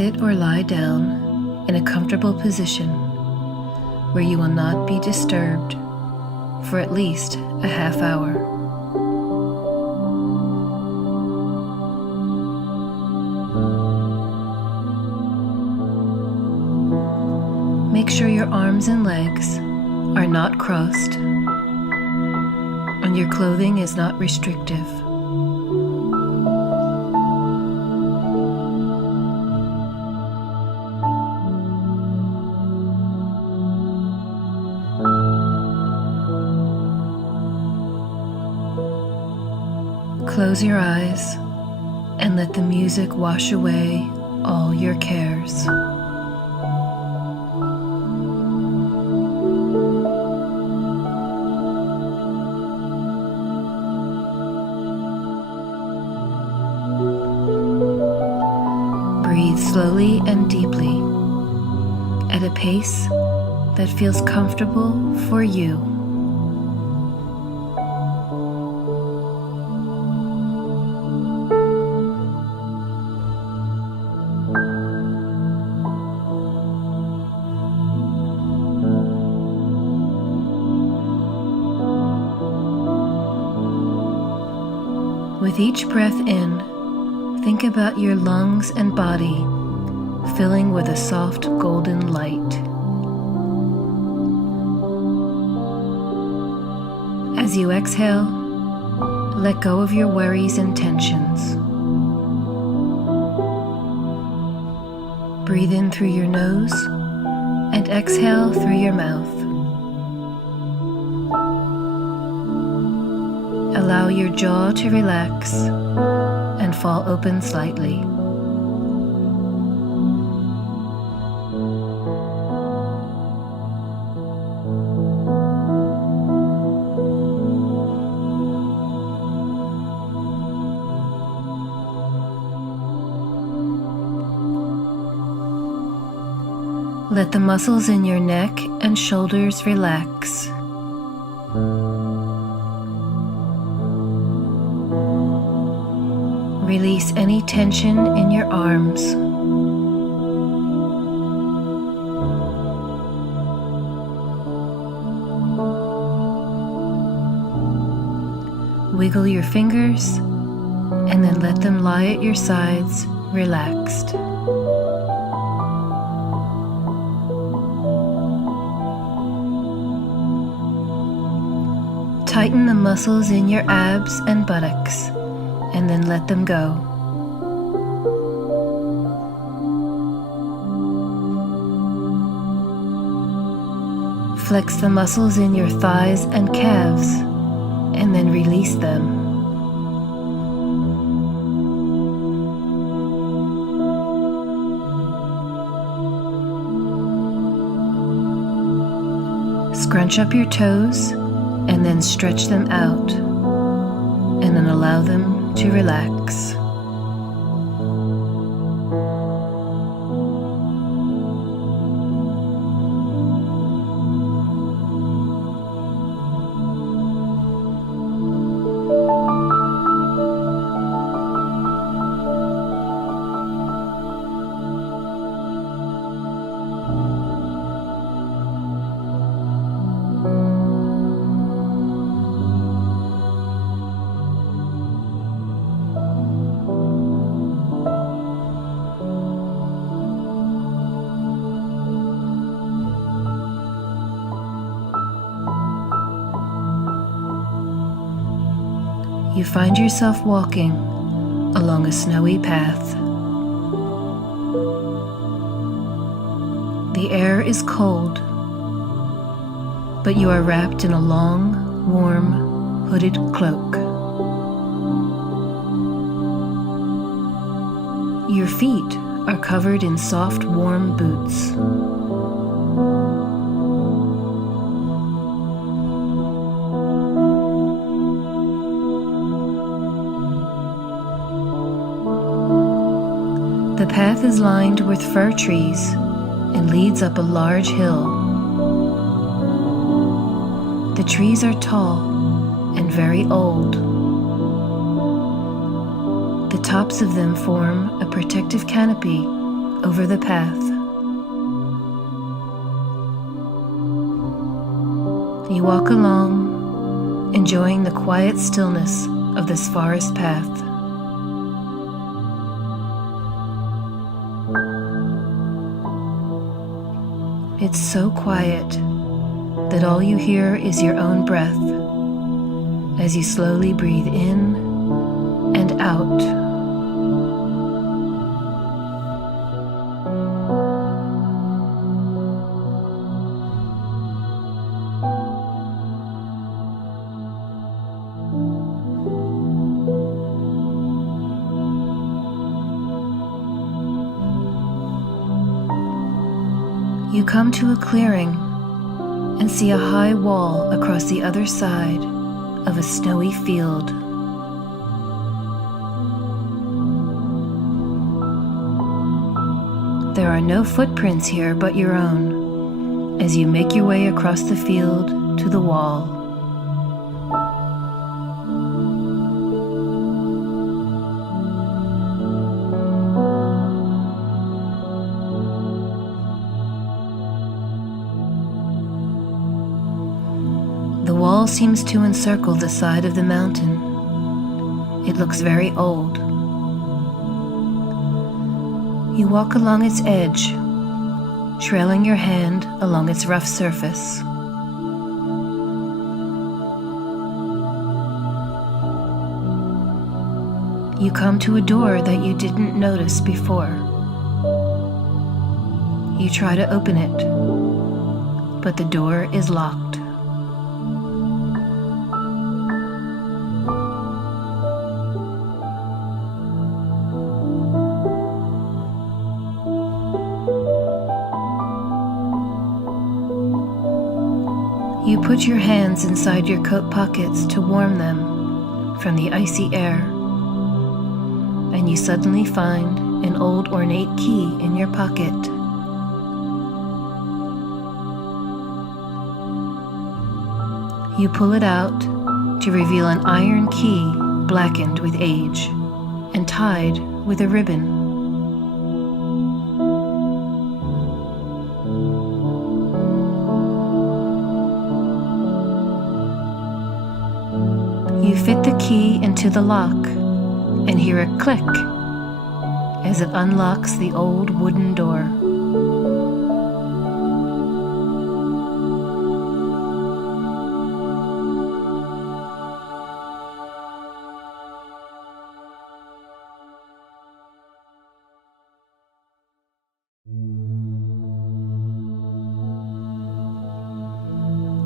sit or lie down in a comfortable position where you will not be disturbed for at least a half hour. Make sure your arms and legs are not crossed and your clothing is not restrictive. Close your eyes and let the music wash away all your cares. Breathe slowly and deeply at a pace that feels comfortable for you. With each breath in, think about your lungs and body filling with a soft golden light. As you exhale, let go of your worries and tensions. Breathe in through your nose and exhale through your mouth. Allow your jaw to relax and fall open slightly. Let the muscles in your neck and shoulders relax. Release any tension in your arms. Wiggle your fingers and then let them lie at your sides, relaxed. Tighten the muscles in your abs and buttocks, and then let them go. Flex the muscles in your thighs and calves, and then release them. Scrunch up your toes, and then stretch them out, and then allow them to relax. You find yourself walking along a snowy path. The air is cold, but you are wrapped in a long, warm, hooded cloak. Your feet are covered in soft, warm boots. The path is lined with fir trees and leads up a large hill. The trees are tall and very old. The tops of them form a protective canopy over the path. You walk along, enjoying the quiet stillness of this forest path. It's so quiet that all you hear is your own breath as you slowly breathe in and out. You come to a clearing and see a high wall across the other side of a snowy field. There are no footprints here but your own as you make your way across the field to the wall. The wall seems to encircle the side of the mountain. It looks very old. You walk along its edge, trailing your hand along its rough surface. You come to a door that you didn't notice before. You try to open it, but the door is locked. You put your hands inside your coat pockets to warm them from the icy air, and you suddenly find an old ornate key in your pocket. You pull it out to reveal an iron key blackened with age and tied with a ribbon. You fit the key into the lock and hear a click as it unlocks the old wooden door.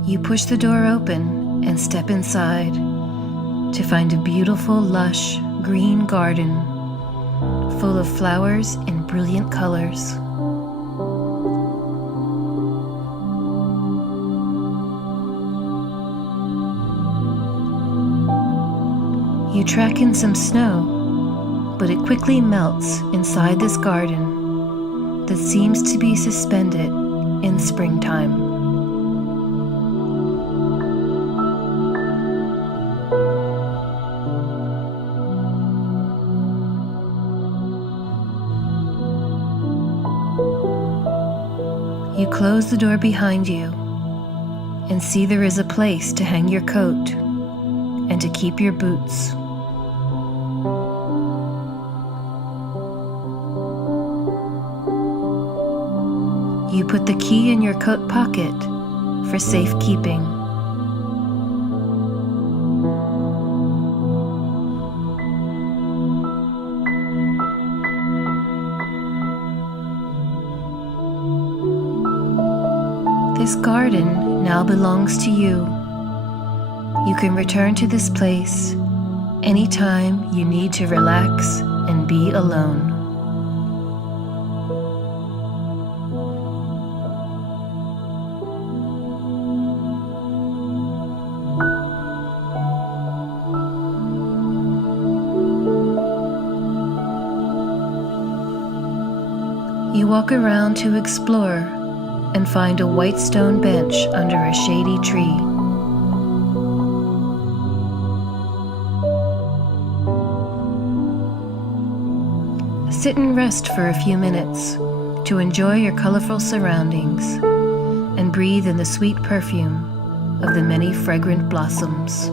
You push the door open and step inside to find a beautiful, lush, green garden full of flowers in brilliant colors. You track in some snow, but it quickly melts inside this garden that seems to be suspended in springtime. You close the door behind you and see there is a place to hang your coat and to keep your boots. You put the key in your coat pocket for safekeeping. This garden now belongs to you. You can return to this place anytime you need to relax and be alone. You walk around to explore and find a white stone bench under a shady tree. Sit and rest for a few minutes to enjoy your colorful surroundings and breathe in the sweet perfume of the many fragrant blossoms.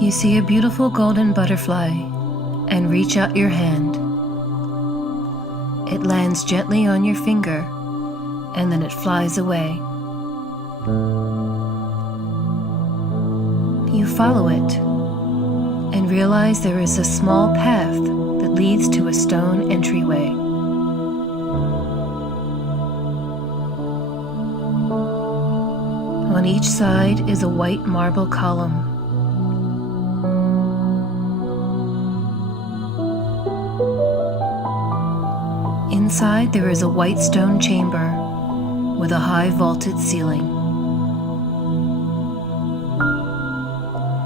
You see a beautiful golden butterfly and reach out your hand. It lands gently on your finger and then it flies away. You follow it and realize there is a small path that leads to a stone entryway. On each side is a white marble column. Inside there is a white stone chamber with a high vaulted ceiling.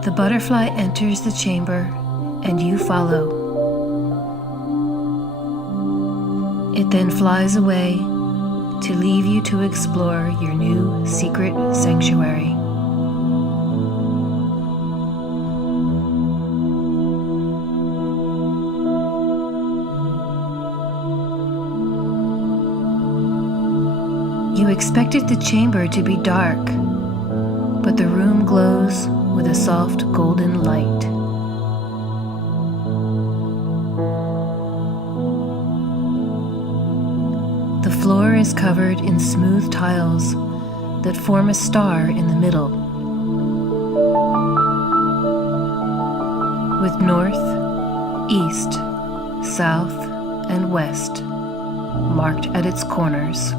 The butterfly enters the chamber and you follow. It then flies away to leave you to explore your new secret sanctuary. You expected the chamber to be dark, but the room glows with a soft golden light. The floor is covered in smooth tiles that form a star in the middle, with north, east, south, and west marked at its corners.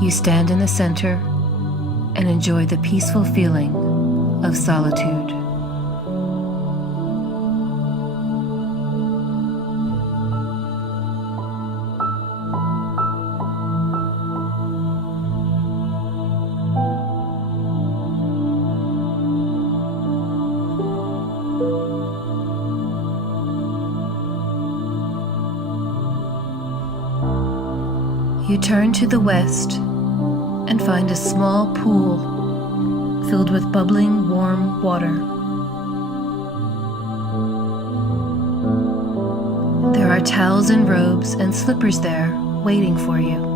You stand in the center and enjoy the peaceful feeling of solitude. You turn to the west and find a small pool filled with bubbling warm water. There are towels and robes and slippers there waiting for you.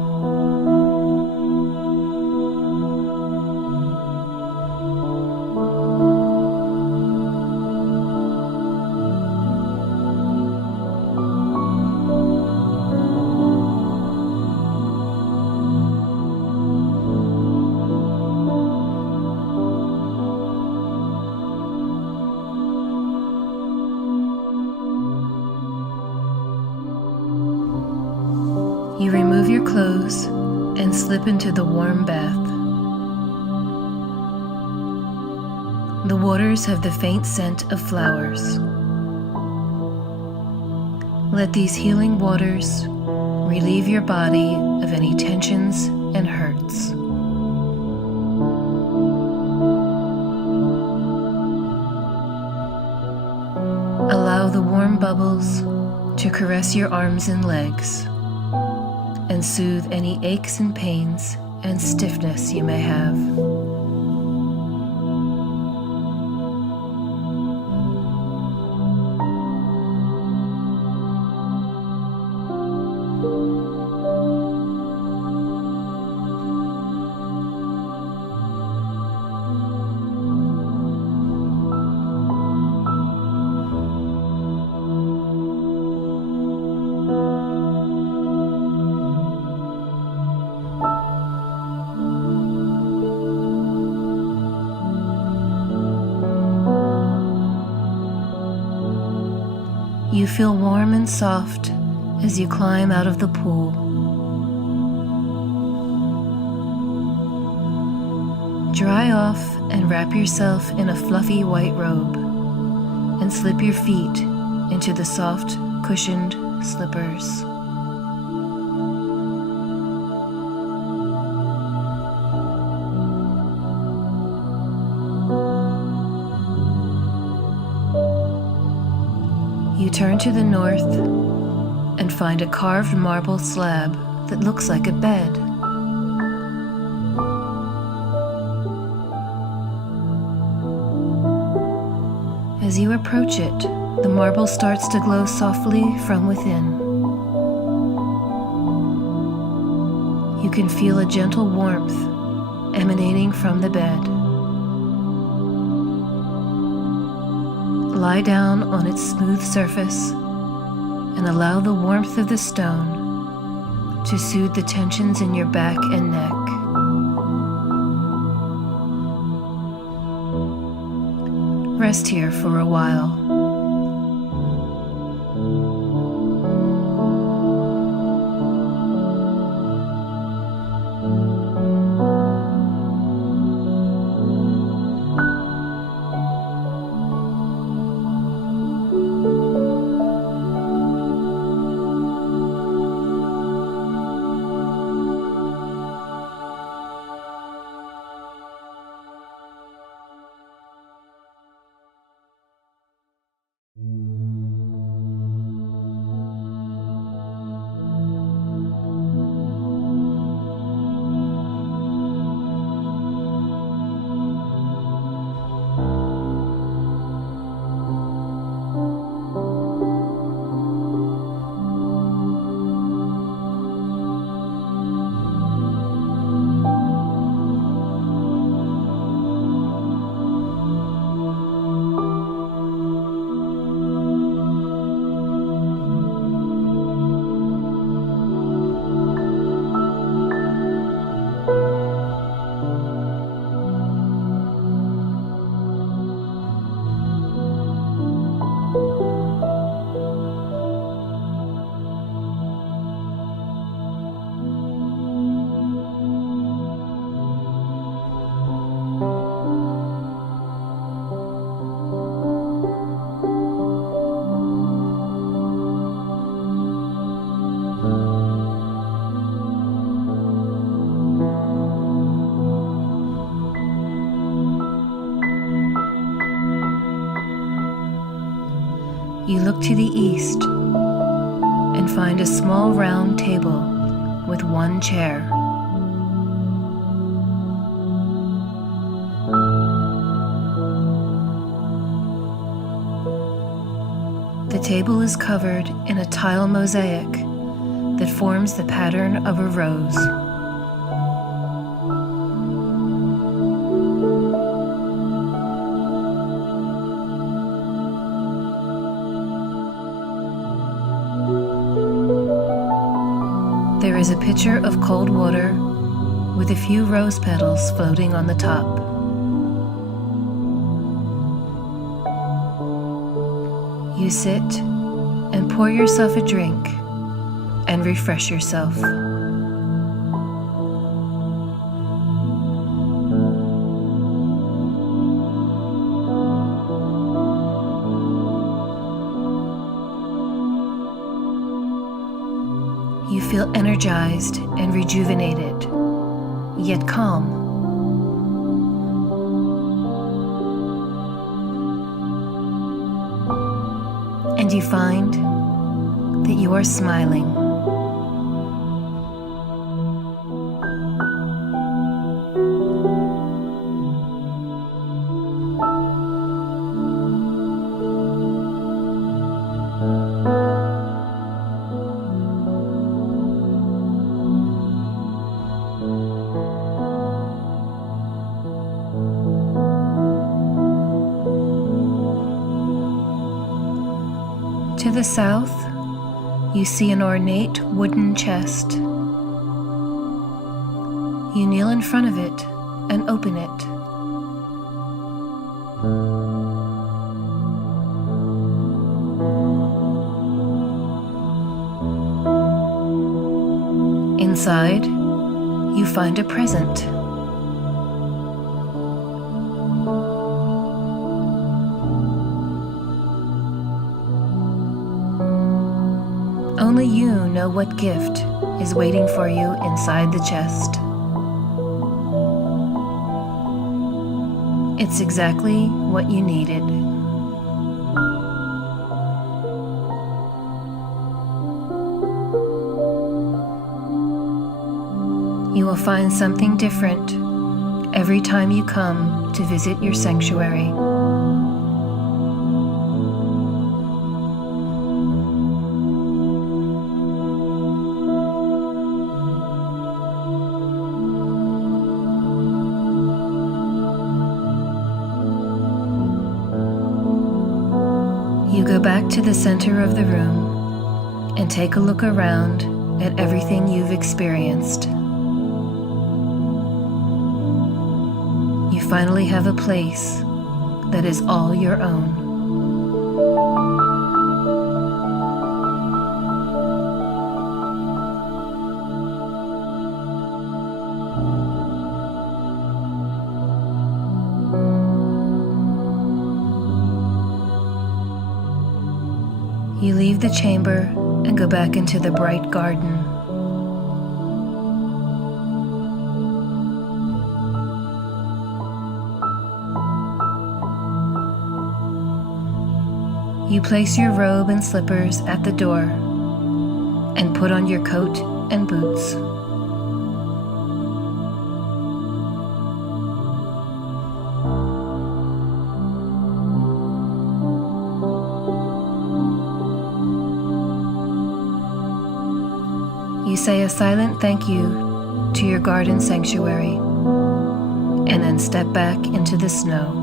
You remove your clothes and slip into the warm bath. The waters have the faint scent of flowers. Let these healing waters relieve your body of any tensions and hurts. Allow the warm bubbles to caress your arms and legs and soothe any aches and pains and stiffness you may have. You feel warm and soft as you climb out of the pool. Dry off and wrap yourself in a fluffy white robe and slip your feet into the soft, cushioned slippers. You turn to the north and find a carved marble slab that looks like a bed. As you approach it, the marble starts to glow softly from within. You can feel a gentle warmth emanating from the bed. Lie down on its smooth surface and allow the warmth of the stone to soothe the tensions in your back and neck. Rest here for a while. You look to the east and find a small round table with one chair. The table is covered in a tile mosaic that forms the pattern of a rose. There is a pitcher of cold water with a few rose petals floating on the top. You sit and pour yourself a drink and refresh yourself. You feel energized and rejuvenated, yet calm. And you find that you are smiling. To the south, you see an ornate wooden chest. You kneel in front of it and open it. Inside, you find a present. Only you know what gift is waiting for you inside the chest. It's exactly what you needed. You will find something different every time you come to visit your sanctuary. You go back to the center of the room and take a look around at everything you've experienced. You finally have a place that is all your own. You leave the chamber and go back into the bright garden. You place your robe and slippers at the door and put on your coat and boots. You say a silent thank you to your garden sanctuary and then step back into the snow.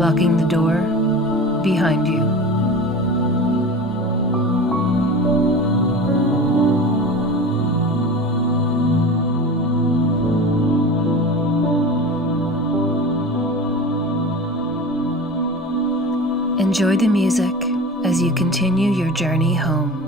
Locking the door behind you. Enjoy the music as you continue your journey home.